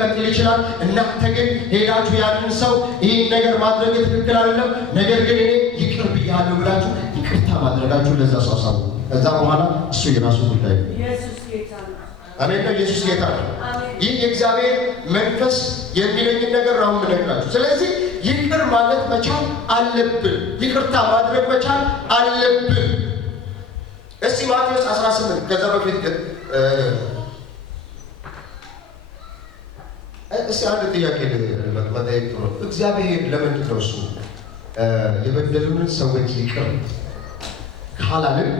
ሊቀጥል ይችላል። እናንተ ግን ሄዳችሁ ያንን ሰው ይህን ነገር ማድረግ ትክክል አይደለም፣ ነገር ግን እኔ ይቅር ብያለሁ ብላችሁ ይቅርታ ማድረጋችሁ ለዛ ሰው አሳውቁ። ከዛ በኋላ እሱ የራሱ ጉዳይ ነው። አሜን ነው። ኢየሱስ ጌታ ነው። ይህ የእግዚአብሔር መንፈስ የሚለኝን ነገር ነው የምነግራችሁ። ስለዚህ ይቅር ማለት መቻል አለብን። ይቅርታ ማድረግ መቻል አለብን። እስቲ ማቴዎስ 18 ከዛ በፊት ግን እስቲ አንድ ጥያቄ መጠየቅ ጥሩ ነው። እግዚአብሔር ለምንድን ነው እሱ የበደሉንን ሰዎች ይቅር ካላልን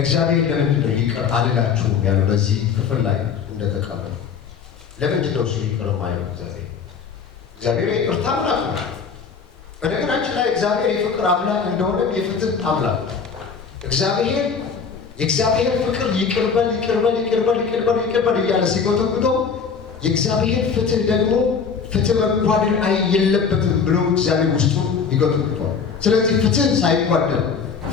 እግዚአብሔር ለምንድን ነው ይቅር አልላችሁም ያለው? በዚህ ክፍል ላይ እንደተቀመጠ ለምንድን ነው እሱ ይቅር የማይለው? እግዚአብሔር የይቅርታ አምላክ ነው። በነገራችን ላይ እግዚአብሔር የፍቅር አምላክ እንደሆነ የፍትህ አምላክ ነው። የእግዚአብሔር ፍቅር ይቅርበል ይቅርበል ይቅርበል ይቅርበል ይቅርበል እያለ ሲጎተጉተው የእግዚአብሔር ፍትህ ደግሞ ፍትህ መጓደል የለበትም ብሎ እግዚአብሔር ውስጡ ይጎተጉተዋል። ስለዚህ ፍትህ ሳይጓደል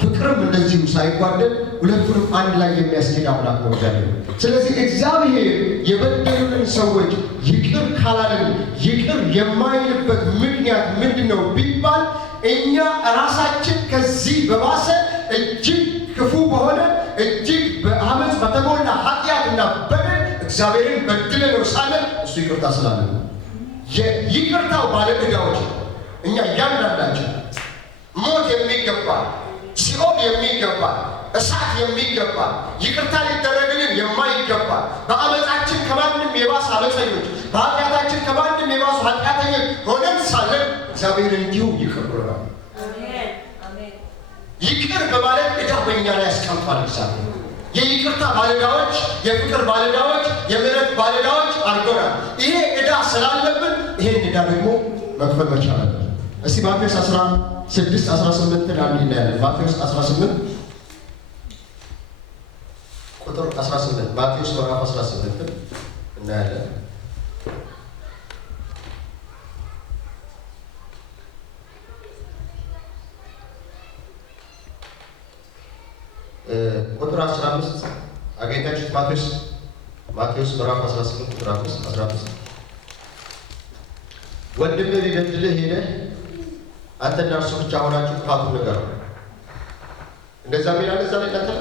ፍቅርም እንደዚሁ ሳይጓደል ሁለቱንም አንድ ላይ የሚያስኬድ አምላክ ነው እግዚአብሔር። ስለዚህ እግዚአብሔር የበደሉንን ሰዎች ይቅር ካላልን ይቅር የማይልበት ምክንያት ምንድነው ቢባል እኛ ራሳችን ከዚህ በባሰ እጅግ ክፉ በሆነ እጅግ በአመፅ በተሞላ ኃጢአትና በደል እግዚአብሔርን በድለነው ሳለን እሱ ይቅርታ ስላለን የይቅርታው ባለዕዳዎች እኛ እያንዳንዳችን ሞት የሚገባ ሲኦል የሚገባ እሳት የሚገባ ይቅርታ ሊደረግልን የማይገባ በአመፃችን ከማንም የባሰ አመፀኞች በኃጢአታችን ከማንም የባሱ ኃጢአተኞች ሆነን ሳለን እግዚአብሔር እንዲሁ ይቅር ብሎናል። ይቅር በማለት ዕዳ በእኛ ላይ ያስቀምጧል እግዚአብሔር። የይቅርታ ባለዕዳዎች፣ የፍቅር ባለዕዳዎች፣ የምህረት ባለዕዳዎች አድርጎናል። ይሄ ዕዳ ስላለብን ይሄን ዕዳ ደግሞ መክፈል መቻል አለብን። እስቲ ማቴዎስ 16:18 አንድ እናያለን። ማቴዎስ 18 ቁጥር 18 ማቴዎስ ምዕራፍ 18 እናያለን። ቁጥር 15 አገኛችሁት? ማቴዎስ ምዕራፍ 18 ቁጥር 15 ወንድምህ ቢበድልህ ሄደህ አንተና እርሱ ብቻ ሆናችሁ ጥፋቱን ንገረው። እንደዛ ሚላል እዛ ላይ ታተለ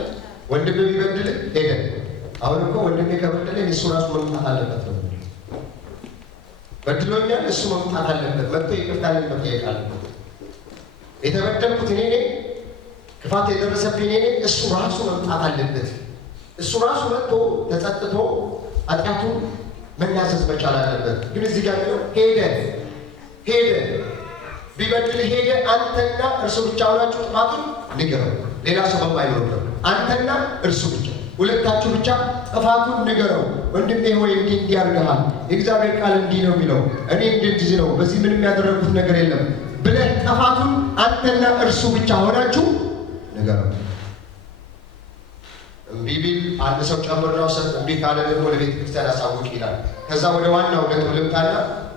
ወንድምህ ቢበድልህ ሄደህ። አሁን እኮ ወንድሜ ከበደለኝ እሱ ራሱ መምጣት አለበት ነው። በድሎኛል፣ እሱ መምጣት አለበት፣ መጥቶ ይቅርታ መጠየቅ አለበት። የተበደልኩት እኔ ነኝ፣ ክፋት የደረሰብኝ እኔ ነኝ፣ እሱ ራሱ መምጣት አለበት። እሱ ራሱ መጥቶ ተጸጽቶ ኃጢአቱን መናዘዝ መቻል አለበት። ግን እዚህ ጋር ነው ሄደ ቢበድል ሄደ አንተና እርሱ ብቻ ሆናችሁ ጥፋቱን ንገረው። ሌላ ሰው በማይኖርበት አንተና እርሱ ብቻ ሁለታችሁ ብቻ ጥፋቱን ንገረው። ወንድሜ ሆይ እንዲህ አድርገሃል፣ የእግዚአብሔር ቃል እንዲህ ነው የሚለው፣ እኔ እንደዚህ ነው፣ በዚህ ምንም ያደረግኩት ነገር የለም ብለህ ጥፋቱን አንተና እርሱ ብቻ ሆናችሁ ንገረው። እምቢ ቢል አንድ ሰው ጨምረው ሰጥ እምቢ ካለ ደግሞ ለቤተ ክርስቲያን አሳውቅ ይላል። ከዛ ወደ ዋናው ነጥብ ልምጣና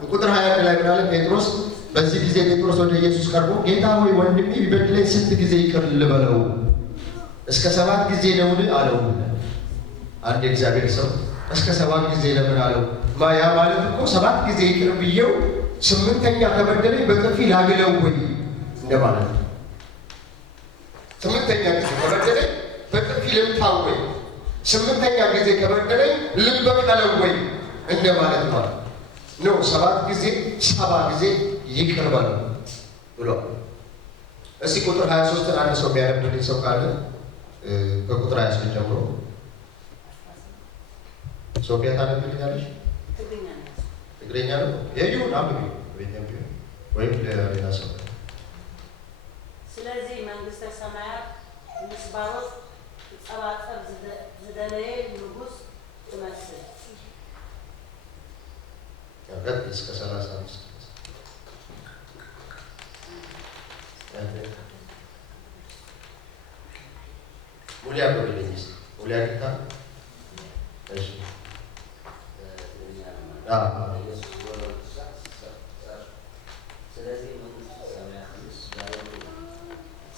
ቁጥር 21 ላይ ምናለ ጴጥሮስ በዚህ ጊዜ ጴጥሮስ ወደ ኢየሱስ ቀርቦ ጌታ ሆይ ወንድሜ ቢበድለኝ ስንት ጊዜ ይቅር ልበለው? እስከ 7 ጊዜ ነውን አለው። አንድ እግዚአብሔር ሰው እስከ 7 ጊዜ ለምን አለው? ያ ማለት እኮ 7 ጊዜ ይቅር ብየው 8ኛ ከበደለኝ በጥፊ ላግለው ወይ እንደማለት ነው። 8ኛ ጊዜ ከበደለኝ በጥፊ ልምታው ወይ 8ኛ ጊዜ ከበደለኝ ልበቀለው ወይ እንደማለት ነው። 7 ጊዜ 70 ጊዜ ይቅር በለው ብሎ እስቲ ቁጥር 23 አንድ ሰው ቢያነብልኝ ሰው ካለ ከቁጥር 23 ጀምሮ ሶፊያ ታነብልኛለሽ? ትግርኛ ነው የዩን አንብቢ ወይም ሌላ ሰው። ስለዚህ መንግስተ ሰማያት ምስባሮት ጸባጸብ ዝደለየ ንጉስ ትመስል ያገት እስከ 35 ሙሊያ በልኝስ ሙሊያ ግታ እሺ ስለዚህ መንግስተ ሰማያት ምስባሮት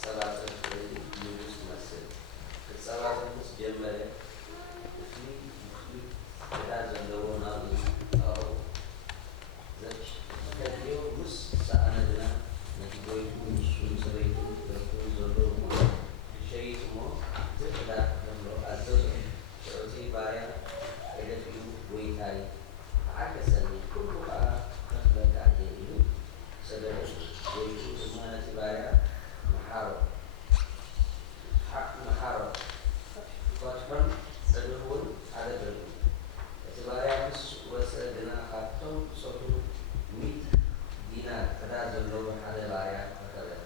ጸባጸብ ንጉስ ትመስል ከጸባጸብ ጀመረ እሺ እዳ ዘለውና عكسني كلها كفلك عليه سبب ويجوز ما تبايع محارب محارب فتحن سببون على بلد تبايع بس وسدنا خاطر صوتو 100 دينار كذا زلوا على بايع كذا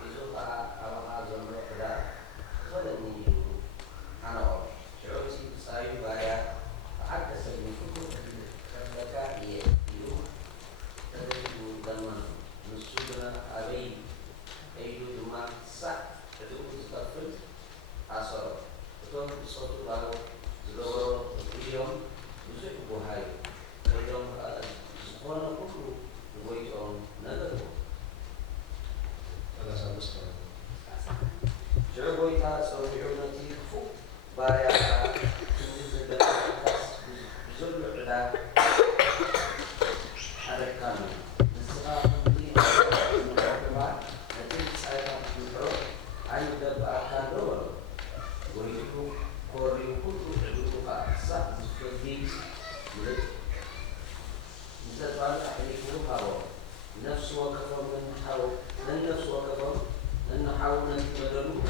يزوق على زلوا كذا ولني أنا شعوري سايو بايع عكسني كفلك عليه zaman nusudra hari itu cuma sah itu mustahil asal itu suatu baru zero video musuh buhay itu sekolah pun buat orang naga tu ada satu sekali jadi buat kita seorang nanti fu bayar ini sudah zero ada kami نفس وكفر من حاول لن نفس وكفر لن نحاول أن نبدلوا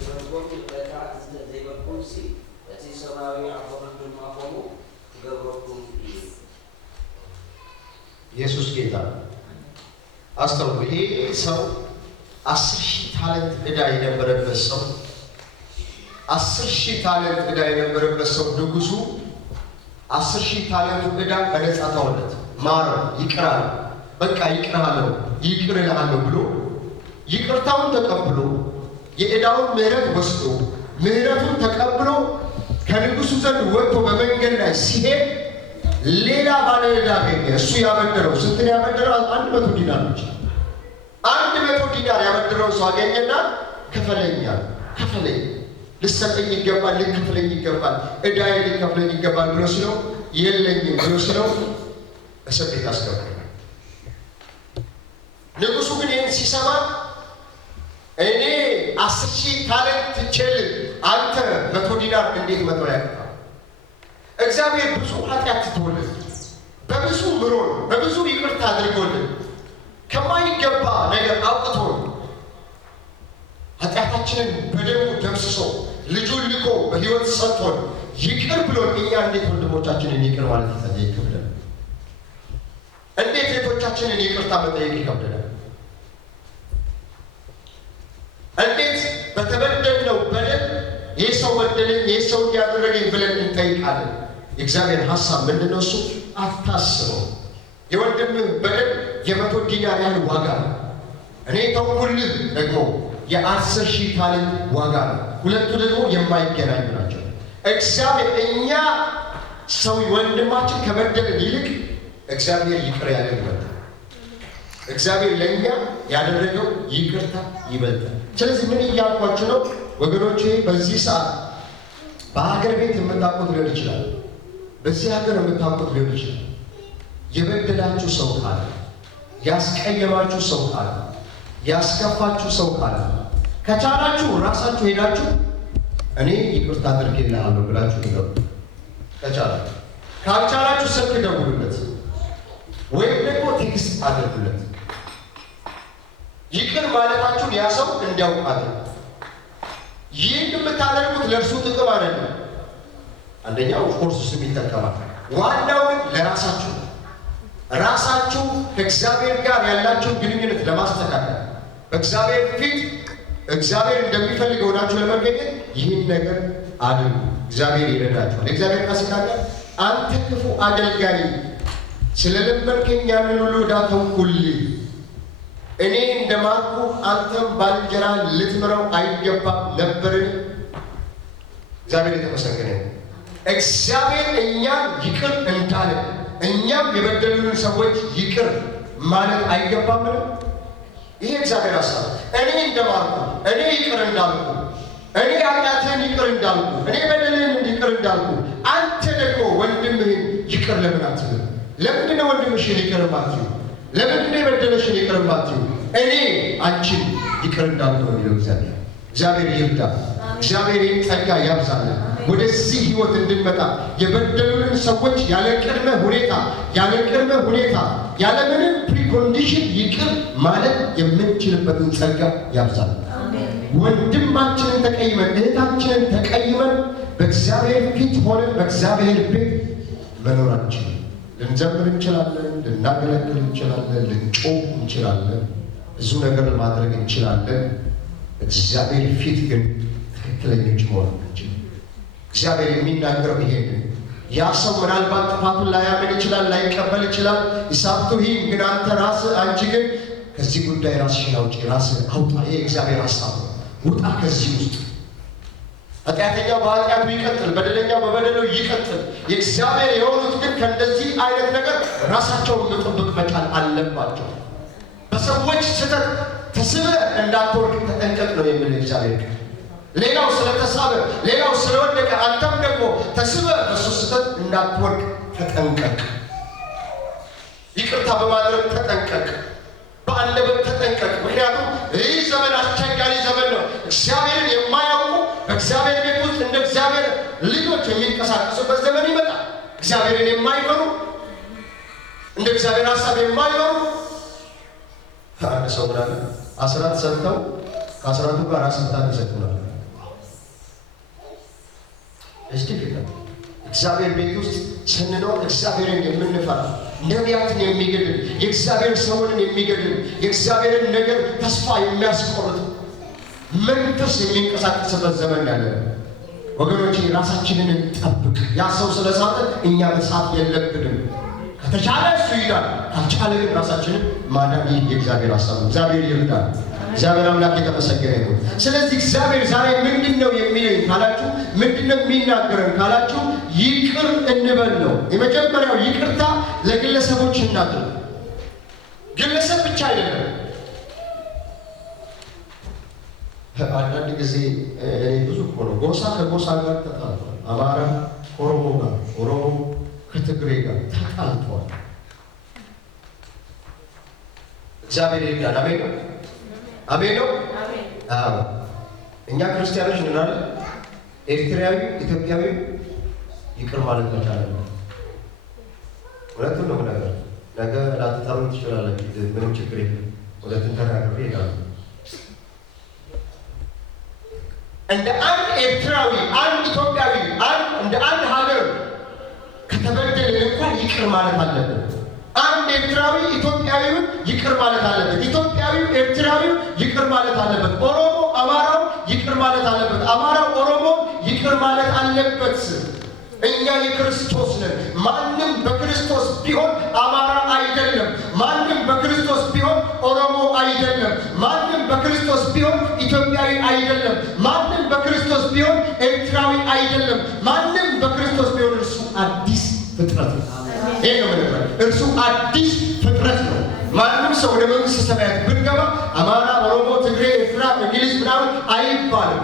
يقول البيعات زي الكرسي التي سماوي عبر ما قاموا قبركم فيه ኢየሱስ ጌታ አስተውሉ። ይሄ ሰው 10,000 ታለንት ዕዳ የነበረበት ሰው 10,000 ታለንት ዕዳ የነበረበት ሰው ንጉሱ 10,000 ታለንት ዕዳ በነፃ ተወለት። ማረው፣ ይቅር አለው። በቃ ይቅርሃለሁ፣ ይቅር እልሃለሁ ብሎ ይቅርታውን ተቀብሎ የዕዳውን ምሕረት ወስዶ ምሕረቱን ተቀብሎ ከንጉሱ ዘንድ ወጥቶ በመንገድ ላይ ሲሄድ ሌላ ባለ ዕዳ አገኘ። እሱ ያበደረው ስንትን ያበደረው 100 ዲናር ብቻ 100 ዲናር ያበደረው ሰው አገኘና ከፈለኝ ልሰጠኝ ይገባል፣ ልከፍለኝ ይገባል፣ ዕዳዬ ልከፍለኝ ይገባል ብሎ ሲለው የለኝም ብሎ ሲለው እስር ቤት አስገባው። ንጉሱ ግን ይህን ሲሰማ እኔ 10,000 ታለንት ትቼልህ አንተ 100 ዲናር እንዴት መተው ያቅታል? እግዚአብሔር ብዙ ኃጢአት ትቶልን በብዙ ምሮን በብዙ ይቅርታ አድርጎልን ከማይገባ ነገር አውጥቶን ኃጢአታችንን በደሙ ደምስሶ ልጁን ልኮ በሕይወት ሰጥቶን ይቅር ብሎን እኛ እንዴት ወንድሞቻችንን ይቅር ማለት ይከብደናል? እንዴት እህቶቻችንን ይቅርታ መጠየቅ ይከብደናል? እንዴት በተበደልነው በደል ይህ ሰው በደለኝ፣ ይህ ሰው እንዲያደረገኝ ብለን እንጠይቃለን? የእግዚአብሔር ሐሳብ ምንድነው? እሱ አታስበው። የወንድምህ በደል 100 ዲናር ያህል ዋጋ ነው። እኔ ተውኩልህ ደግሞ 10,000 ታለንት ዋጋ ነው። ሁለቱ ደግሞ የማይገናኙ ናቸው። እግዚአብሔር እኛ ሰው ወንድማችን ከበደልን ይልቅ እግዚአብሔር ይቅር ያደርጋል። እግዚአብሔር ለእኛ ያደረገው ይቅርታ ይበልጣል። ስለዚህ ምን እያልኳችሁ ነው ወገኖቼ? በዚህ ሰዓት በሀገር ቤት የምታውቁት ሊሆን ይችላል፣ በዚህ ሀገር የምታውቁት ሊሆን ይችላል። የበደላችሁ ሰው ካለ፣ ያስቀየማችሁ ሰው ካለ፣ ያስከፋችሁ ሰው ካለ ከቻላችሁ ራሳችሁ ሄዳችሁ እኔ ይቅርታ አድርጌልሃለሁ ብላችሁ ይገቡ። ከቻላችሁ ካልቻላችሁ ስልክ ደውሉለት ወይም ደግሞ ቴክስት አድርጉለት። ይቅር ማለታችሁን ያ ሰው እንዲያውቅ አድርጉ። ይህን የምታደርጉት ለእርሱ ጥቅም አይደለም። አንደኛው ኦፍኮርስ እሱ ይጠቀማል። ዋናው ግን ለራሳችሁ ራሳችሁ ከእግዚአብሔር ጋር ያላችሁን ግንኙነት ለማስተካከል በእግዚአብሔር ፊት እግዚአብሔር እንደሚፈልገው ሆናችሁ ለመገኘት ይህን ነገር አድርጉ። እግዚአብሔር ይረዳችኋል። እግዚአብሔር ካስካከል አንተ ክፉ አገልጋይ ስለለመንከኝ ያንን ሁሉ ዕዳ ተውኩልህ፣ እኔ እንደማርኩ አንተም ባልንጀራ ልትምረው አይገባም ነበርን? እግዚአብሔር የተመሰገነ ነው። እግዚአብሔር እኛም ይቅር እንዳለ እኛም የበደሉንን ሰዎች ይቅር ማለት አይገባምን? ይሄ እግዚአብሔር ሐሳብ። እኔ እንደማርኩ፣ እኔ ይቅር እንዳልኩ፣ እኔ ኃጢአትህን ይቅር እንዳልኩ፣ እኔ በደልህን ይቅር እንዳልኩ አንተ ደግሞ ወንድምህን ይቅር ለምን አትልም? ለምንድነው ወንድምሽን ይቅር ማትይው? ለምንድነው የበደለሽን ይቅር ማትይው? እኔ አንቺን ይቅር እንዳልኩ ነው የሚለው እግዚአብሔር። እግዚአብሔር ይርዳ። እግዚአብሔር ጸጋ ያብዛልን። ወደዚህ ህይወት እንድንመጣ የበደሉንን ሰዎች ያለ ቅድመ ሁኔታ ያለ ምንም ፕሪኮንዲሽን ይቅር ማለት የምንችልበትን ጸጋ ያብዛል። ወንድማችንን ተቀይመን እህታችንን ተቀይመን በእግዚአብሔር ፊት ሆነን በእግዚአብሔር ቤት መኖራችን ልንዘምር እንችላለን፣ ልናገለግል እንችላለን፣ ልንጮህ እንችላለን፣ ብዙ ነገር ማድረግ እንችላለን። እግዚአብሔር ፊት ግን ትክክለኞች መሆን አንችልም። እግዚአብሔር የሚናገረው ይሄንን ያ ሰው ምናልባት ጥፋቱን ላያምን ይችላል፣ ላይቀበል ይችላል። ይሳብቱሂ ግን አንተ ራስህ አንቺ ግን ከዚህ ጉዳይ ራስሽን አውጪ፣ ራስህን አውጣ። ይሄ እግዚአብሔር ሐሳብ ነው። ውጣ ከዚህ ውስጥ። ኃጢአተኛው በኃጢአቱ ይቀጥል፣ በደለኛው በበደሉ ይቀጥል። የእግዚአብሔር የሆኑት ግን ከእንደዚህ አይነት ነገር ራሳቸውን መጠበቅ መቻል አለባቸው። በሰዎች ስህተት ተስበህ እንዳትወርቅ ተጠንቀቅ ነው የሚለው እግዚአብሔር። ሌላው ስለተሳበ ሌላው ስለወደቀ አንተም ደግሞ ተስበህ በሱ ስህተት እንዳትወርቅ ተጠንቀቅ። ይቅርታ በማድረግ ተጠንቀቅ፣ በአንደበት ተጠንቀቅ። ምክንያቱም ይህ ዘመን አስቸጋሪ ዘመን ነው። እግዚአብሔርን የማያውቁ በእግዚአብሔር ቤት ውስጥ እንደ እግዚአብሔር ልጆች የሚንቀሳቀሱበት ዘመን ይመጣል። እግዚአብሔርን የማይፈሩ እንደ እግዚአብሔር ሐሳብ የማይኖሩ አንድ ሰው ምናለ አስራት ሰጥተው ከአስራቱ ጋር ስልጣን ይሰጡናል። እስቲ ፍቅር እግዚአብሔር ቤት ውስጥ ስንኖር እግዚአብሔርን የምንፈራ ነቢያትን የሚገድል የእግዚአብሔር ሰውን የሚገድል የእግዚአብሔርን ነገር ተስፋ የሚያስቆርጥ መንፈስ የሚንቀሳቀስበት ዘመን ያለ ወገኖቼ፣ ራሳችንን እንጠብቅ። ያ ሰው ስለሳተ እኛ መሳት የለብንም። ከተቻለ እሱ ይዳል፣ ካልቻለ ግን ራሳችንን ማዳን የእግዚአብሔር ሐሳብ ነው። እግዚአብሔር ይርዳል። እግዚአብሔር አምላክ የተመሰገነ ይሁን። ስለዚህ እግዚአብሔር ዛሬ ምንድነው የሚለኝ ካላችሁ፣ ምንድነው የሚናገረን ካላችሁ፣ ይቅር እንበል ነው። የመጀመሪያው ይቅርታ ለግለሰቦች እናድርግ። ግለሰብ ብቻ አይደለም። አንዳንድ ጊዜ እኔ ብዙ ሆኖ ጎሳ ከጎሳ ጋር ተጣልቷል። አማራ ከኦሮሞ ጋር፣ ኦሮሞ ከትግሬ ጋር ተጣልቷል። እግዚአብሔር ይርዳል። አሜን ነው። አሜን ነው። አዎ እኛ ክርስቲያኖች እንላለን። ኤርትራዊ ኢትዮጵያዊ ይቅር ማለት መቻል አለበት። እውነቱን ነው ነገር ነገ ላትጠሩ ትችላላችሁ። ምንም ችግር የለም። ሁለቱን ተናግሬ ይላሉ። እንደ አንድ ኤርትራዊ፣ አንድ ኢትዮጵያዊ፣ እንደ አንድ ሀገር ከተበደልን እንኳን ይቅር ማለት አለበት። አንድ ኤርትራዊ ኢትዮጵያዊውን ይቅር ማለት አለበት። ኢትዮጵያዊው ኤርትራዊው ይቅር ማለት አለበት። ኦሮሞ አማራው ይቅር ማለት አለበት። አማራው ኦሮሞ ይቅር ማለት አለበት። እኛ የክርስቶስ ነን። ማንም በክርስቶስ ቢሆን አማራ አይደለም። ማንም በክርስቶስ ቢሆን ኦሮሞ አይደለም። ማንም በክርስቶስ ቢሆን ኢትዮጵያዊ አይደለም። ማንም በክርስቶስ ቢሆን ኤርትራዊ አይደለም። ማንም በክርስቶስ ቢሆን እርሱ አዲስ ፍጥረት ነው። ይሄ ነው ማለት እርሱ አዲስ ፍጥረት ነው። ማንም ሰው ወደ መንግስተ ሰማያት ብንገባ አማራ፣ ኦሮሞ፣ ትግሬ፣ ኤርትራ፣ እንግሊዝ ምናምን አይባልም።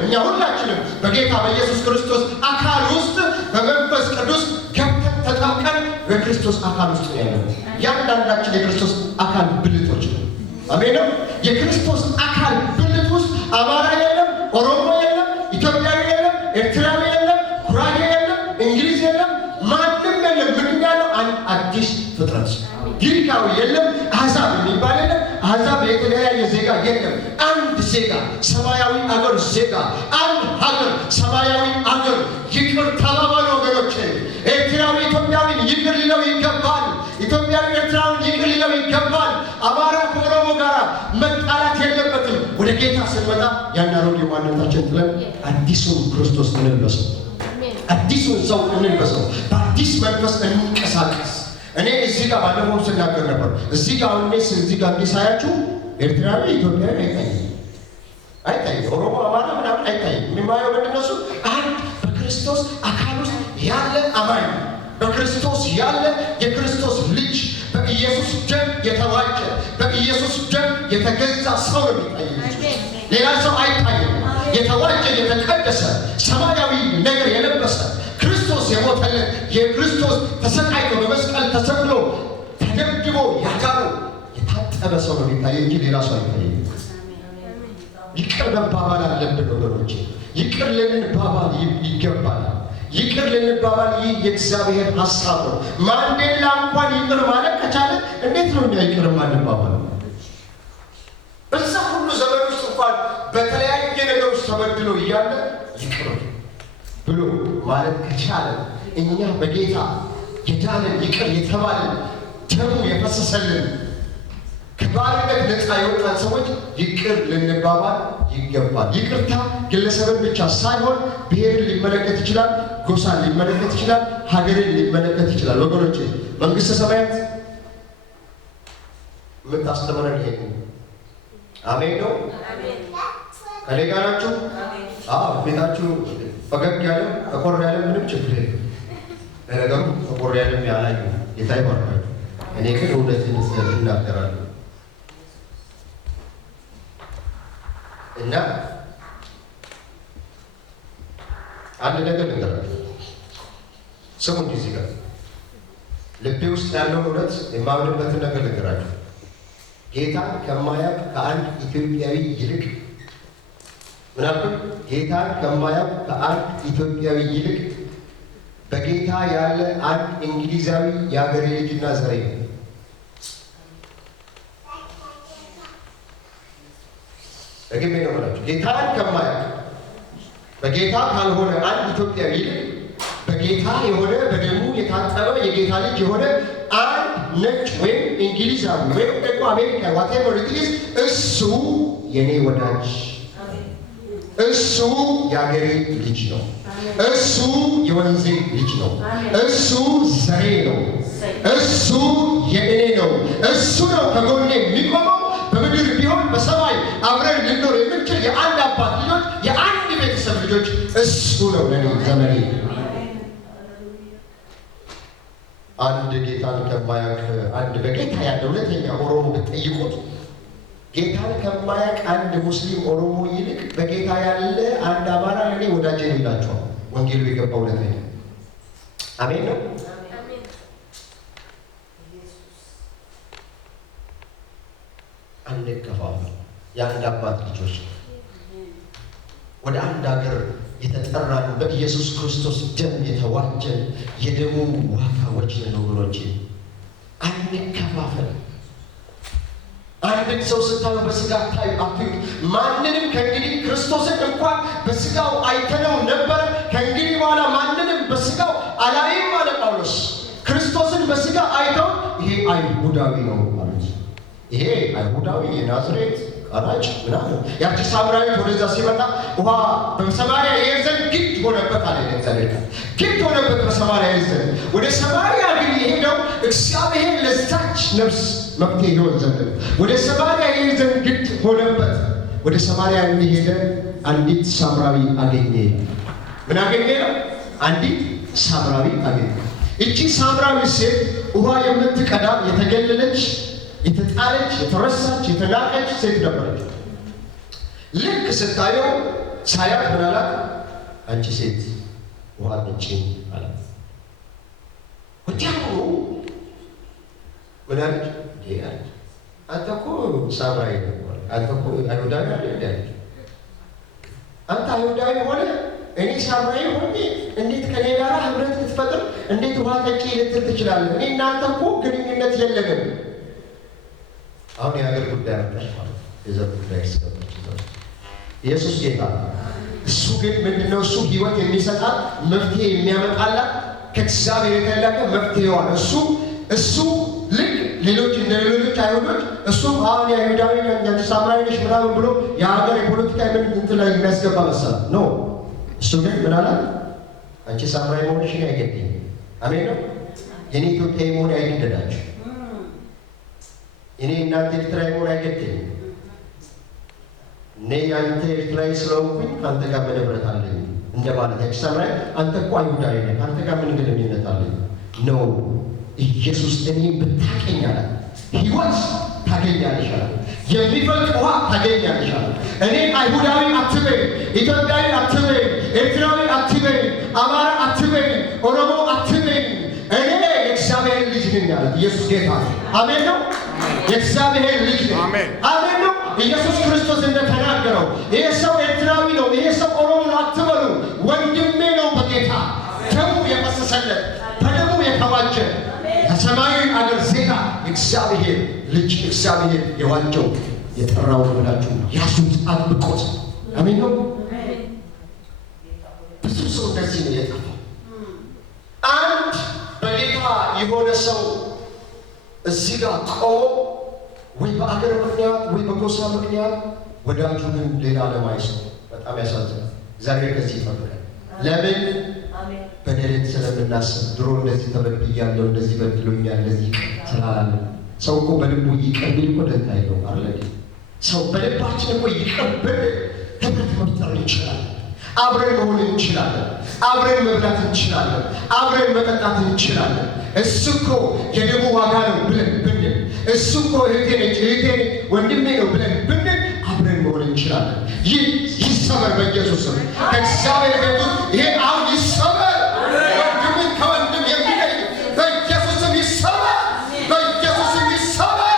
እኛ ሁላችንም በጌታ በኢየሱስ ክርስቶስ አካል ውስጥ በመንፈስ ቅዱስ ገብተን ተጠምቀን በክርስቶስ አካል ውስጥ ነው ያለው። ያንዳንዳችን የክርስቶስ አካል ብልቶች ነው። አሜን ነው። የክርስቶስ አካል ብልት ውስጥ አማራ የለም፣ ኦሮሞ የለም፣ ኢትዮጵያዊ የለም፣ ኤርትራዊ የለም፣ ጉራጌ የለም፣ እንግሊዝ የለም፣ ማንም የለም። ምንድን ያለው አንድ አዲስ ፍጥረት። ግሪካዊ የለም፣ አሕዛብ የሚባል የለም፣ አሕዛብ የተለያየ ዜጋ የለም። አንድ ዜጋ፣ ሰማያዊ አገር ዜጋ፣ አንድ ሀገር፣ ሰማያዊ አገር። ይቅር ተባባሉ ወገኖቼ። ኤርትራዊ ኢትዮጵያዊን ይቅር ሊለው ይገባል። ኢትዮጵያዊ ኤርትራዊን ይቅር ሊለው ይገባል። አማራ ከኦሮሞ ጋር መጣላት የለበትም። ወደ ጌታ ስንመጣ ያን አሮጌ ማንነታችን ጥለን አዲሱን ክርስቶስ እንልበሰው። አዲሱን ሰው እንልበሰው። በአዲስ መንፈስ እንንቀሳቀስ። እኔ እዚህ ጋር ባለፈው ስናገር ነበር። እዚህ ጋር እዚህ ጋር ሳያችሁ ኤርትራዊ ኢትዮጵያዊ አይታይም። ኦሮሞ አማራ ምናምን አይታይም። የሚማየው ምንድነው? እሱ አንድ በክርስቶስ አካል ውስጥ ያለ አማኝ፣ በክርስቶስ ያለ የክርስቶስ ልጅ፣ በኢየሱስ ደም የተዋጀ፣ በኢየሱስ ደም የተገዛ ሰው ነው የሚታየው። ሌላ ሰው አይታይም። የተዋጀ የተቀደሰ ሰማያዊ ነገር የለበሰ ክርስቶስ የሞተልን የክርስቶስ ተሰቃይቶ በመስቀል ተሰቅሎ ተደብድቦ ያዳነው የታጠበ ሰው ነው የሚታየው እንጂ ሌላ ሰው አይታየም። ይቅር መባባል አለብን ወገኖች። ይቅር ልንባባል ይገባል። ይቅር ልንባባል ይህ የእግዚአብሔር ሐሳብ ነው። ማንዴላ እንኳን ይቅር ማለት ከቻለ እንዴት ነው እኛ ይቅር ማንባባል? በዛ ሁሉ ዘመን ውስጥ እንኳን በተለያየ ነገር ውስጥ ተበድሎ እያለ ይቅር ብሎ ማለት ከቻለ እኛ በጌታ የዳንን ይቅር የተባልን ደሙ የፈሰሰልን ከባርነት ነፃ የወጣን ሰዎች ይቅር ልንባባል ይገባል። ይቅርታ ግለሰብን ብቻ ሳይሆን ብሔርን ሊመለከት ይችላል፣ ጎሳን ሊመለከት ይችላል፣ ሀገርን ሊመለከት ይችላል። ወገኖቼ መንግሥተ ሰማያት የምታስተምረን ይሄ አሜን ነው። ከኔ ጋር ናችሁ? ቤታችሁ ፈገግ ያለ ተቆር ያለ ምንም ችግር የለም። ለነገሩ ተቆር ያለም ያላዩ ጌታ ይባርካችሁ። እኔ ግን እውነትን እናገራለሁ እና አንድ ነገር ልንገራችሁ። ስሙኝ፣ እዚህ ጋር ልቤ ውስጥ ያለውን እውነት የማምንበትን ነገር ልንገራችሁ። ጌታ ከማያውቅ ከአንድ ኢትዮጵያዊ ይልቅ ምናልባት ጌታን ከማያውቅ ከአንድ ኢትዮጵያዊ ይልቅ በጌታ ያለ አንድ እንግሊዛዊ የአገሬ ልጅና ዘሬ ነው። ደግሜ ነው ብላችሁ ጌታን ከማያውቅ በጌታ ካልሆነ አንድ ኢትዮጵያዊ ይልቅ በጌታ የሆነ በደሙ የታጠበ የጌታ ልጅ የሆነ አንድ ነጭ ወይም እንግሊዛዊ ወይም ደግሞ አሜሪካ ዋቴቨር ኢት ኢዝ እሱ የኔ ወዳጅ፣ እሱ የአገሬ ልጅ ነው፣ እሱ የወንዜ ልጅ ነው፣ እሱ ዘሬ ነው፣ እሱ የእኔ ነው። እሱ ነው ከጎኔ የሚቆመው። በምድር ቢሆን በሰማይ አብረን ልንኖር የምንችል የአንድ አባት ልጆች፣ የአንድ ቤተሰብ ልጆች እሱ ነው ለኔ ዘመኔ። አንድ ጌታን ከማያውቅ አንድ በጌታ ያለ እውነተኛ ኦሮሞ ብትጠይቁት ጌታን ከማያውቅ አንድ ሙስሊም ኦሮሞ ይልቅ በጌታ ያለ አንድ አማራ ለኔ ወዳጄ ነው ይላቸዋል። ወንጌሉ የገባው እውነተኛ አሜን ነው። አንከፋፈል፣ የአንድ አባት ልጆች ወደ አንድ ሀገር የተጠራን በኢየሱስ ክርስቶስ ደም የተዋጀን የደሙ ዋጋዎች ነን ወገኖቼ። አንከፋፈል። አንድን ሰው ስታዩ በስጋ አትዩት። ማንንም ከእንግዲህ ክርስቶስን እንኳን በስጋው አይተነው ነበረ፣ ከእንግዲህ በኋላ ማንንም በስጋው አላይም አለ ጳውሎስ። ክርስቶስን በስጋ አይተው ይሄ አይሁዳዊ ነው ማለት ይሄ አይሁዳዊ የናዝሬት ቀራጭ ምናምን። ያቺ ሳምራዊት ወደዛ ሲመጣ ውሃ በሰማርያ ይሄድ ዘንድ ግድ ሆነበት አለ እግዚአብሔር። ግድ ሆነበት በሰማርያ ይሄድ ዘንድ። ወደ ሰማርያ ግን የሄደው እግዚአብሔር ለዛች ነፍስ መፍትሄ ይሆን ዘንድ ነው። ወደ ሰማርያ ይሄድ ዘንድ ግድ ሆነበት። ወደ ሰማርያ እንደሄደ አንዲት ሳምራዊ አገኘ። ምን አገኘ ነው? አንዲት ሳምራዊ አገኘ። እቺ ሳምራዊ ሴት ውሃ የምትቀዳ የተገለለች፣ የተጣለች፣ የተረሳች፣ የተናቀች ሴት ነበረች። ልክ ስታየው ሳያት ምን አላት? አንቺ ሴት ውሃ ጠጪኝ አላት። ወዲያውኑ ምን አለች? አንተ እኮ ሳምራዊ ነው፣ አንተ እኮ አይሁዳዊ አይደል? አንተ አይሁዳዊ ሆነ እኔ ሳምራዊ ሆኜ እንዴት ከኔ ጋር ህብረት ልትፈጥር፣ እንዴት ውሃ ጠጪ ልትል ትችላለህ? እኔ እናንተ እኮ ግንኙነት የለንም። አሁን የሀገር ጉዳይ አመጣች ማለት የዘር ጉዳይ ስለሆነች ኢየሱስ ጌታ። እሱ ግን ምንድነው? እሱ ህይወት የሚሰጣት መፍትሄ የሚያመጣላት ከእግዚአብሔር የተላከ መፍትሄዋ ነው። እሱ ልክ ሌሎች እንደ ሌሎች አይሁዶች እሱም አሁን የአይሁዳዊ ነኝ ሳምራዊ ነሽ ምናምን ብሎ የሀገር የፖለቲካ እንትን ላይ የሚያስገባ መሰለ ነው። እሱ ግን ምን አለ? አንቺ ሳምራዊ መሆንሽን አይገድም። አሜን ነው። የኔ ኢትዮጵያዊ መሆን አይገድላችሁ። እኔ እናንተ ኤርትራዊ መሆን አይገድም። እኔ አንተ ኤርትራዊ ስለሆንኩኝ አንተ ጋር በንብረት አለኝ እንደማለት ያቺ ሳምራዊ አንተ እኮ አይሁዳዊ ነህ፣ አንተ ጋር ምን ግንኙነት አለኝ ነው። ኢየሱስ እኔ ብታውቂኝ አለ ህይወት ታገኛለሽ አለ፣ የሚፈልቅ ውሃ ታገኛለሽ አለ። እኔ አይሁዳዊ አትበይ፣ ኢትዮጵያዊ አትበይ፣ ኤርትራዊ አትበይ፣ አማራ አትበይ፣ ኦሮሞ አትበይ፣ እኔ የእግዚአብሔር ልጅ ነኝ አለ ኢየሱስ ጌታ። አሜን ነው። የእግዚአብሔር ልጅ ነኝ። አሜን ነው። ኢየሱስ ክርስቶስ እንደተናገረው ይሄ ሰው ኤርትራዊ ነው፣ ይሄ ሰው ኦሮሞ ነው አትበሉ። ወንድሜ ነው በጌታ ደሙ የፈሰሰለት በደሙ የተዋጀ ከሰማያዊ አገር ዜጋ እግዚአብሔር ልጅ እግዚአብሔር የዋጀው የጠራው ብላችሁ ያሱት አጥብቆት። አሜን ነው። ብዙ ሰው እንደዚህ ነው የጠፋው። አንድ በጌታ የሆነ ሰው እዚህ ጋር ቆሞ ወይ በአገር ምክንያት ወይ በጎሳ ምክንያት ወዳጁ ግን ሌላ ለማይስ በጣም ያሳዝናል። እግዚአብሔር ከዚህ ይጠብቃል። ለምን በደልን ስለምናስብ ድሮ እንደዚህ ተበድያለሁ፣ እንደዚህ በድሎኛል፣ እንደዚህ ስላላለ ሰው እኮ በልቡ ይቅር ቢል እኮ ደንታ የለውም አይደል? ሰው በልባችን እኮ ይቅር ብል ህብረት መፍጠር እንችላለን። አብረን መሆን እንችላለን። አብረን መብላት እንችላለን። አብረን መጠጣት እንችላለን። እሱ እኮ የደሙ ዋጋ ነው ብለን ብንል፣ እሱ እኮ እህቴ ነች እህቴ ወንድሜ ነው ብለን ብንል አብረን መሆን እንችላለን። ይህ ይሰበር በኢየሱስ ስም። ከእግዚአብሔር ቤት ውስጥ ይሄ አሁን ይሰበር። ወንድምን ከወንድም የሚለይ በኢየሱስ ስም ይሰበር። በኢየሱስ ስም ይሰበር።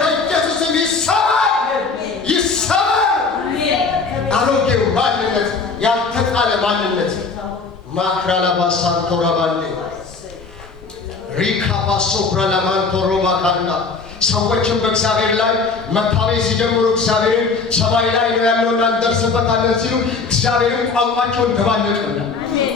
በኢየሱስ ስም ይሰበር። ይሰበር። አሮጌው ማንነት፣ ያልተጣለ ማንነት ማክራላባሳ ቶራባንዴ ሪካባሶ ብራላማን ቶሮባካንዳ ሰዎችን በእግዚአብሔር ላይ መታበይ ሲጀምሩ እግዚአብሔርን ሰማይ ላይ ነው ያለውና እንደርስበታለን ሲሉ እግዚአብሔርን ቋንቋቸውን ደባለቀውና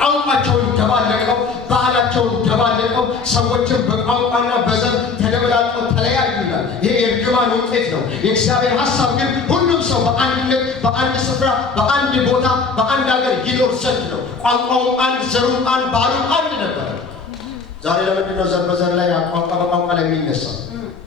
ቋንቋቸውን ደባለቀው፣ ባህላቸውን ደባለቀው። ሰዎችን በቋንቋና በዘር ተደበላልቀው ተለያዩ ይላል። ይሄ የእርግማን ውጤት ነው። የእግዚአብሔር ሀሳብ ግን ሁሉም ሰው በአንድነት በአንድ ስፍራ በአንድ ቦታ በአንድ ሀገር ይኖር ዘንድ ነው። ቋንቋው አንድ፣ ዘሩ አንድ፣ ባህሉ አንድ ነበር። ዛሬ ለምንድን ነው ዘር በዘር ላይ ቋንቋ በቋንቋ ላይ የሚነሳው?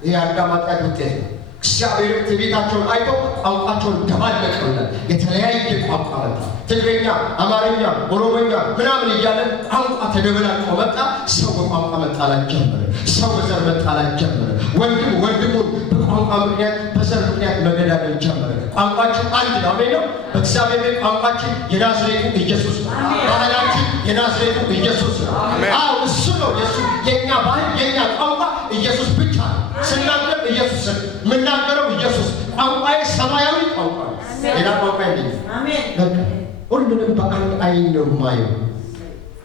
ይሄ አዳም ኃጢአት ውጤት ነው። እግዚአብሔር ትዕቢታቸውን አይተው ቋንቋቸውን ደባለቀውና የተለያየ ቋንቋ መጣ። ትግርኛ፣ አማርኛ፣ ኦሮሞኛ ምናምን እያለ ቋንቋ ተደበላልቆ መጣ። ሰው በቋንቋ መጣላት ጀመረ። ሰው በዘር መጣላት ጀመረ። ወንድም ወንድሙን በቋንቋ ምክንያት በዘር ምክንያት መገዳደል ጀመረ። ቋንቋችን አንድ ነው። አሜን ነው። በእግዚአብሔር ቤት ቋንቋችን የናዝሬቱ ኢየሱስ ነው። ባህላችን የናዝሬቱ ኢየሱስ ነው። አዎ እሱ ነው የሱ የኛ ባህል የኛ ቋንቋ ኢየሱስ ብቻ ነው። ስናገር ኢየሱስን የምናገረው ኢየሱስ ቋንቋዬ ሰማያዊ ቋንቋ ነው። ሌላ ቋንቋ የለኝም። ሁሉንም በአንድ አይን ነው የማየው።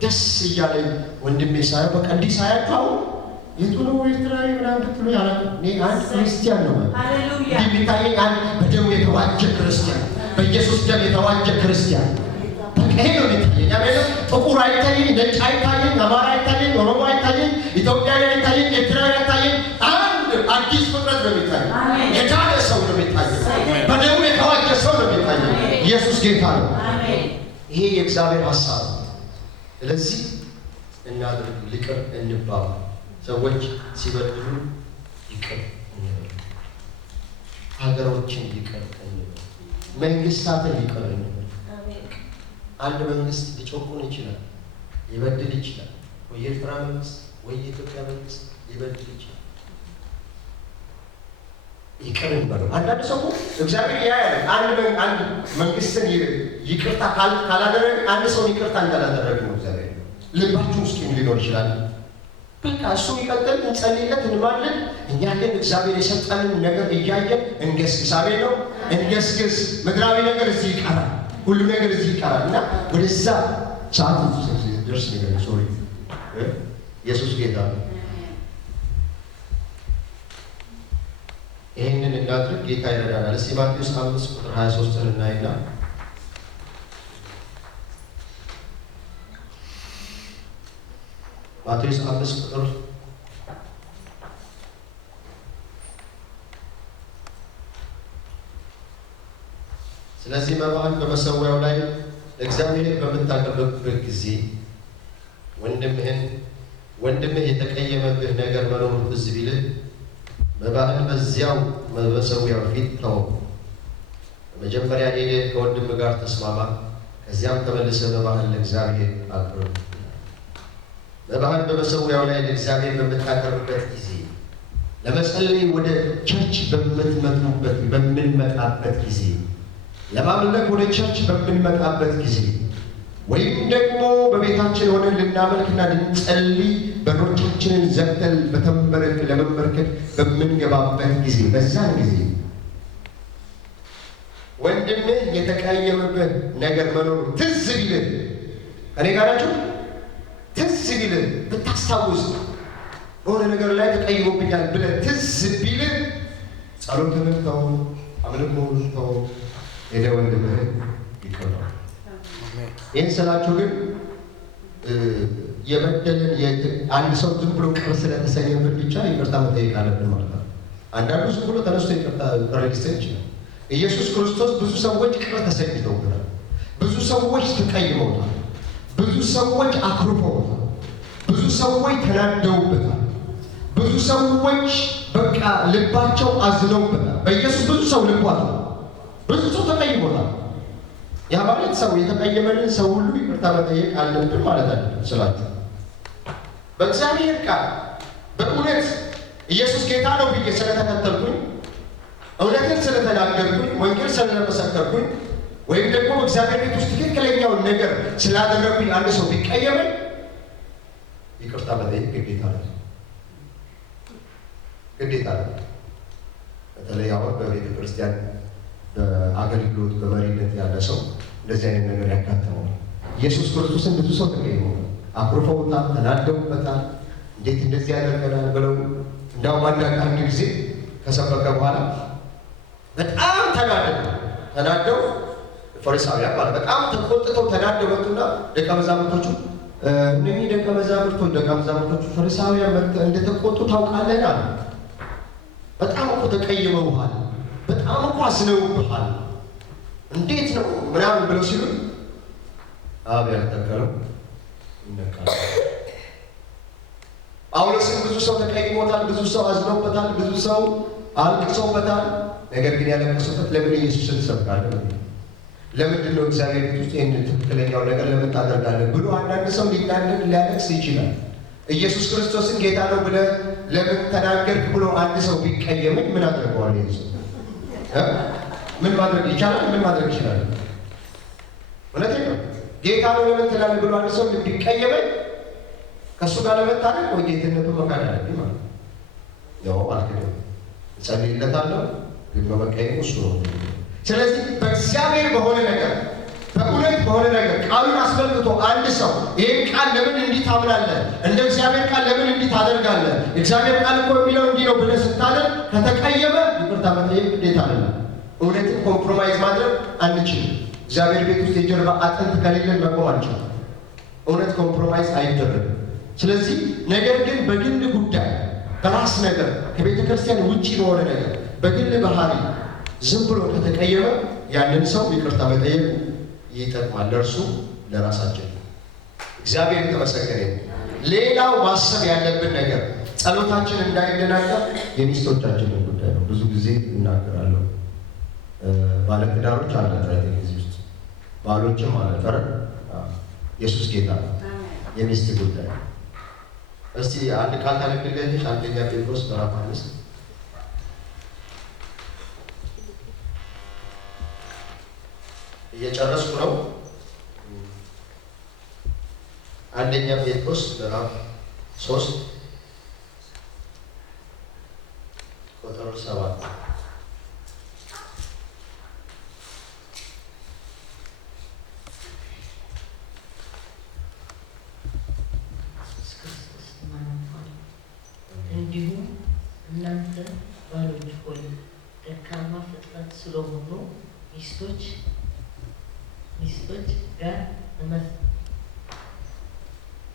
ደስ እያለኝ ወንድሜ ሳየው በቃ እንዲህ ሳያቸው የቱ ነው ኤርትራዊ ምናምን ብትሉ ያለ እኔ አንድ ክርስቲያን ነው እንዲህ የሚታየኝ አንድ በደሙ የተዋጀ ክርስቲያን፣ በኢየሱስ ደም የተዋጀ ክርስቲያን በቃ ይሄ ነው የሚታየኝ። አሜን። ጥቁር አይታየኝ፣ ነጭ አይታየኝ፣ አማራ አይታየኝ፣ ኦሮሞ አይታየኝ፣ ኢትዮጵያዊ አይታየኝ፣ ኤርትራዊ አይታየኝ። አዲስ ፍጥረት ነው የሚታየኝ። የዳነ ሰው ነው የሚታየኝ። በደሙ የተዋጀ ሰው ነው የሚታየኝ። ኢየሱስ ጌታ ነው። ይሄ የእግዚአብሔር ሀሳብ ነው። ስለዚህ እናድርግ፣ ይቅር እንባባል። ሰዎች ሲበድሉ ይቅር እንበል። ሀገሮችን ይቅር እንበል። መንግስታትን ይቅር እንበል። አንድ መንግስት ሊጨቁን ይችላል፣ ሊበድል ይችላል። ወይ የኤርትራ መንግስት ወይ የኢትዮጵያ መንግስት ሊበድል ይችላል። ይቅር እንበለው። አንዳንድ ሰው እግዚአብሔር ያያል። አንድ መንግስትን ይቅርታ ካላደረገ አንድ ሰው ይቅርታ እንዳላደረገ ነው እግዚአብሔር ልባችሁ ውስጥ ሊኖር ይችላል። በቃ እሱ ይቀጥል፣ እንጸልይለት፣ እንማልን። እኛ ግን እግዚአብሔር የሰጠንን ነገር እያየን እንገስግስ። አሜን ነው። እንገስግስ። ምድራዊ ነገር እዚህ ይቀራል፣ ሁሉ ነገር እዚህ ይቀራል እና ወደዛ ሰዓት ደርስ ነገር ሶሪ ኢየሱስ ጌታ ነው። ይህንን እናድርግ። ጌታ ይረዳናል። እስቲ ማቴዎስ 5 ቁጥር 23 እናይና ማቴዎስ 5 ቁጥር ስለዚህ መባህን በመሰዊያው ላይ ለእግዚአብሔር በምታቀርብበት ጊዜ ወንድምህ የተቀየመብህ ነገር መኖሩን ትዝ ቢልህ መባህን በዚያው በመሰዊያው ፊት ተወው። በመጀመሪያ ሄደህ ከወንድም ጋር ተስማማ፣ ከዚያም ተመልሰህ መባህን ለእግዚአብሔር አቅርብ። መባህን በመሰዊያው ላይ ለእግዚአብሔር በምታቀርብበት ጊዜ፣ ለመጸለይ ወደ ቸርች በምንመጣበት ጊዜ፣ ለማምለክ ወደ ቸርች በምንመጣበት ጊዜ ወይም ደግሞ በቤታችን ሆነን ልናመልክና ልንጸልይ በሮቻችንን ዘግተን ለመንበርከክ በምንገባበት ጊዜ በዛን ጊዜ ወንድምህ የተቀየመብህ ነገር መኖሩ ትዝ ቢልህ እኔ ጋር ናችሁ ትዝ ቢልህ ብታስታውስ በሆነ ነገር ላይ ተቀይሞብኛል ብለህ ትዝ ቢልህ ጸሎትን ተው፣ አምልኮን ተው፣ ሄደህ ወንድምህን ይቅር በለው። ይህን ስላችሁ ግን የበደልን አንድ ሰው ዝም ብሎ ቅር ስለተሰኘብን ብቻ ይቅርታ መጠየቅ አለብን ማለት ነው። አንዳንዱ ዝም ብሎ ተነስቶ ይቅርታ ሊሰጥ ይችላል። ኢየሱስ ክርስቶስ ብዙ ሰዎች ቅር ተሰኝተውበታል። ብዙ ሰዎች ተቀይመውታል። ብዙ ሰዎች አክርፈውታል። ብዙ ሰዎች ተናደውበታል። ብዙ ሰዎች በቃ ልባቸው አዝነውበታል። በኢየሱስ ብዙ ሰው ልቡ አዝነው፣ ብዙ ሰው ተቀይሞታል። ያ ማለት ሰው የተቀየመልን ሰው ሁሉ ይቅርታ መጠየቅ አለብን ማለት አይደለም ስላችሁ። በእግዚአብሔር ቃል በእውነት ኢየሱስ ጌታ ነው ብዬ ስለተከተልኩኝ፣ እውነትን ስለተናገርኩኝ፣ ወንጌል ስለመሰከርኩኝ፣ ወይም ደግሞ እግዚአብሔር ቤት ውስጥ ትክክለኛውን ነገር ስላደረግኩኝ አንድ ሰው ቢቀየመኝ ይቅርታ መጠየቅ ግዴታ ነው። ግዴታ ነው። በተለይ አሁን በቤተ ክርስቲያን በአገልግሎት በመሪነት ያለ ሰው እንደዚህ አይነት ነገር ያጋጥመዋል። ኢየሱስ ክርስቶስን ብዙ ሰው ተቀይመዋል፣ አኩርፈውታል፣ ተናደውበታል። እንዴት እንደዚህ ያደርገናል ብለው እንዳውም አንድ ጊዜ ከሰበከ በኋላ በጣም ተናደው ፈሪሳውያን ማለት በጣም ተቆጥተው ተናደው መጡና ደቀ መዛሙርቶቹ እነኚህ ደቀ መዛሙርቶቹ ፈሪሳውያን እንደተቆጡ ታውቃለህ አሉ። በጣም እኮ ተቀይመውሃል፣ በጣም እኮ አዝነውብሃል፣ እንዴት ነው ምናምን ብለው ሲሉ አብ ያልተከለው ይነቃል። ጳውሎስን ብዙ ሰው ተቀይሞታል፣ ብዙ ሰው አዝነውበታል፣ ብዙ ሰው አልቅሰውበታል። ነገር ግን ያለቀሱበት ለምን ኢየሱስን ትሰብካለህ? ለምንድን ነው እግዚአብሔር ቤት ውስጥ ይህን ትክክለኛው ነገር ለምን ታደርጋለህ ብሎ አንዳንድ ሰው ሊናደድ ሊያለቅስ ይችላል። ኢየሱስ ክርስቶስን ጌታ ነው ብለህ ለምን ተናገርክ ብሎ አንድ ሰው ቢቀየመኝ ምን አድርገዋል? ኢየሱስ ምን ማድረግ ይቻላል? ምን ማድረግ ይችላል? እውነቴን ነው። ጌታ ነው ለምን ትላለህ ብሎ አንድ ሰው ቢቀየመኝ ከእሱ ጋር ለመታረቅ ወይ ጌትነቱ መካድ አለብኝ ማለት ነው። አልክድም፣ እጸልይለታለሁ፣ ግን በመቀየሙ እሱ ነው። ስለዚህ በእግዚአብሔር በሆነ ነገር በእውነት በሆነ ነገር ቃሉን አስመልክቶ አንድ ሰው ይህን ቃል ለምን እንዲህ ታምናለህ፣ እንደ እግዚአብሔር ቃል ለምን እንዲህ ታደርጋለህ፣ እግዚአብሔር ቃል እኮ የሚለው እንዲህ ነው ብለህ ስታደርግ ከተቀየመ ይቅርታ መጠየቅ ግዴታ አለ። እውነትን ኮምፕሮማይዝ ማድረግ አንችልም። እግዚአብሔር ቤት ውስጥ የጀርባ አጥንት ከሌለን መቆም አንችልም። እውነት ኮምፕሮማይዝ አይደረግም። ስለዚህ ነገር ግን በግል ጉዳይ በራስ ነገር ከቤተ ክርስቲያን ውጭ በሆነ ነገር በግል ባህሪ ዝም ብሎ ከተቀየመ ያንን ሰው ይቅርታ መጠየቅ ይጠቅማል፣ ለእርሱ ለራሳችን። እግዚአብሔር የተመሰገነ። ሌላው ማሰብ ያለብን ነገር ጸሎታችን እንዳይደናቀፍ የሚስቶቻችንን ጉዳይ ነው። ብዙ ጊዜ እናገራለሁ። ባለትዳሮች አላቸው አይደል? እዚህ ውስጥ ባሎችም አላቸው። ኢየሱስ ጌታ ነው። የሚስት ጉዳይ እስቲ አንድ ቃል ታነብልኛለሽ? አንደኛ ጴጥሮስ ምዕራፍ 5 እየጨረስኩ ነው። አንደኛ ጴጥሮስ ምዕራፍ 3 ቁጥር 7 እንዲሁም እናንተ ባሎች ሆይ ደካማ ፍጥረት ስለሆኑ ሚስቶች ጋር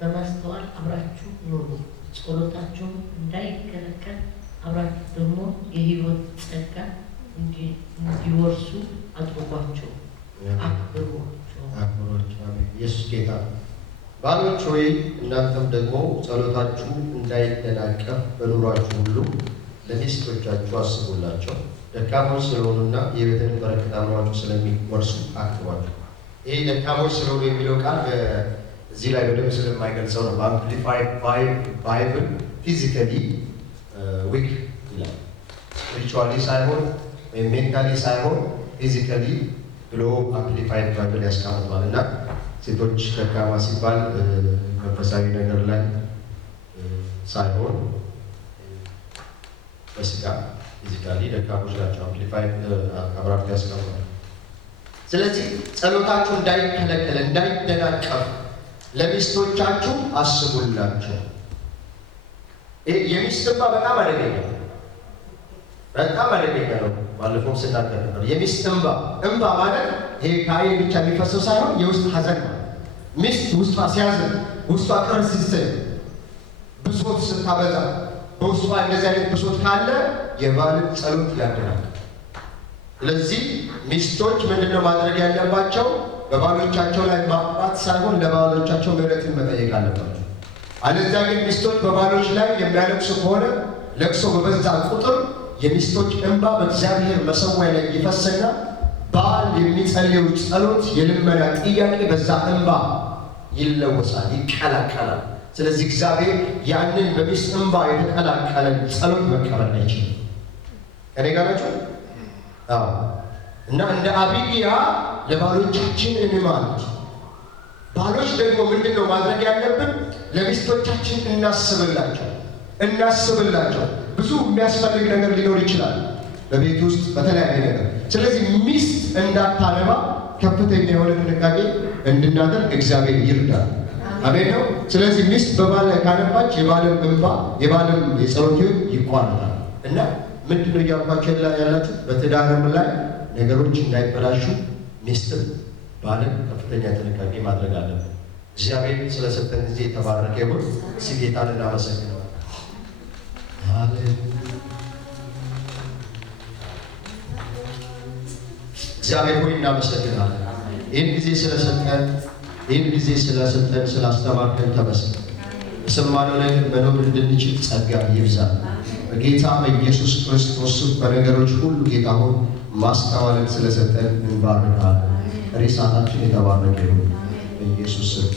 በማስተዋል አብራችሁ ኑሩ። ጸሎታችሁም እንዳይከለከል አብራችሁ ደግሞ የሕይወት ጸጋ እንዲወርሱ አድርጓቸው፣ አክብሯቸው። ኢየሱስ ጌታ። ባሎች ሆይ እናንተም ደግሞ ጸሎታችሁ እንዳይደናቀፍ በኑሯችሁ ሁሉ ለሚስቶቻችሁ አስቡላቸው፣ ደካሞች ስለሆኑና የቤትን በረከት አብረዋችሁ ስለሚወርሱ አክብሯቸው። ይህ ደካሞች ስለሆኑ የሚለው ቃል እዚህ ላይ በደንብ ስለማይገልጸው ነው። በአምፕሊፋይድ ባይብል ፊዚካሊ ዊክ ይላል። ስፒሪቹዋሊ ሳይሆን ወይም ሜንታሊ ሳይሆን ፊዚካሊ ብሎ አምፕሊፋይድ ባይብል ያስቀምጧል። እና ሴቶች ደካማ ሲባል መንፈሳዊ ነገር ላይ ሳይሆን በስጋ ፊዚካሊ ደካሞች ናቸው። አምፕሊፋይድ አብራርቶ ያስቀምጧል። ስለዚህ ጸሎታችሁ እንዳይከለከል እንዳይደናቀፍ ለሚስቶቻችሁ አስቡላችሁ። የሚስት እንባ በጣም አደገኛ ነው። ባለፈው ስናገር ነበር። የሚስት እንባ ማለት ይሄ ከዓይን ብቻ የሚፈሰው ሳይሆን የውስጥ ሐዘን ነው። ሚስት ውስጧ ሲያዝን፣ ውስጧ ቅር ሲሰኝ፣ ብሶት ስታበዛ፣ በውስጧ እንደዚህ አይነት ብሶት ካለ የባልን ጸሎት ያድናል። ስለዚህ ሚስቶች ምንድነው ማድረግ ያለባቸው? በባሎቻቸው ላይ ማቅባት ሳይሆን ለባሎቻቸው ምሕረትን መጠየቅ አለባቸው። አለዚያ ግን ሚስቶች በባሎች ላይ የሚያለቅሱ ከሆነ ለቅሶ በበዛ ቁጥር የሚስቶች እንባ በእግዚአብሔር መሠዊያ ላይ ይፈስና ባል የሚጸልየው ጸሎት የልመና ጥያቄ በዛ እንባ ይለወሳል፣ ይቀላቀላል። ስለዚህ እግዚአብሔር ያንን በሚስት እንባ የተቀላቀለን ጸሎት መቀበል አይችልም። ከኔ ጋር ናቸው? አዎ። እና እንደ አቢግያ ለባሎቻችን እንማልድ። ባሎች ደግሞ ምንድነው ማድረግ ያለብን? ለሚስቶቻችን እናስብላቸው። ብዙ የሚያስፈልግ ነገር ሊኖር ይችላል በቤት ውስጥ በተለያየ ነገር። ስለዚህ ሚስት እንዳታነባ ከፍተኛ የሆነ ጥንቃቄ እንድናደርግ እግዚአብሔር ይርዳል። አሜን ነው። ስለዚህ ሚስት በባል ላይ ካነባች የባልም እንባ የባልም የጸሎት ሕይወት ይቋረጣል። እና ምንድነው እያልኳቸው ያላችሁ? በትዳርም ላይ ነገሮች እንዳይበላሹ ሚስትም ባልን ከፍተኛ ጥንቃቄ ማድረግ አለብን። እግዚአብሔር ስለሰጠን ጊዜ የተባረከ ይሁን። እስኪ ጌታን እናመሰግናለን። እግዚአብሔር ሆይ እናመሰግናለን። ይህን ጊዜ ስለሰጠን ስላስተማርከን ተመስገን። በሰማነው ነገር መኖር እንድንችል ጸጋ ይብዛል። በጌታ በኢየሱስ ክርስቶስ በነገሮች ሁሉ ጌታ ሆይ ማስተዋልን ስለሰጠን እንባርካለን። ሬሳታችን የተባረከ ይሁን በኢየሱስ ስም።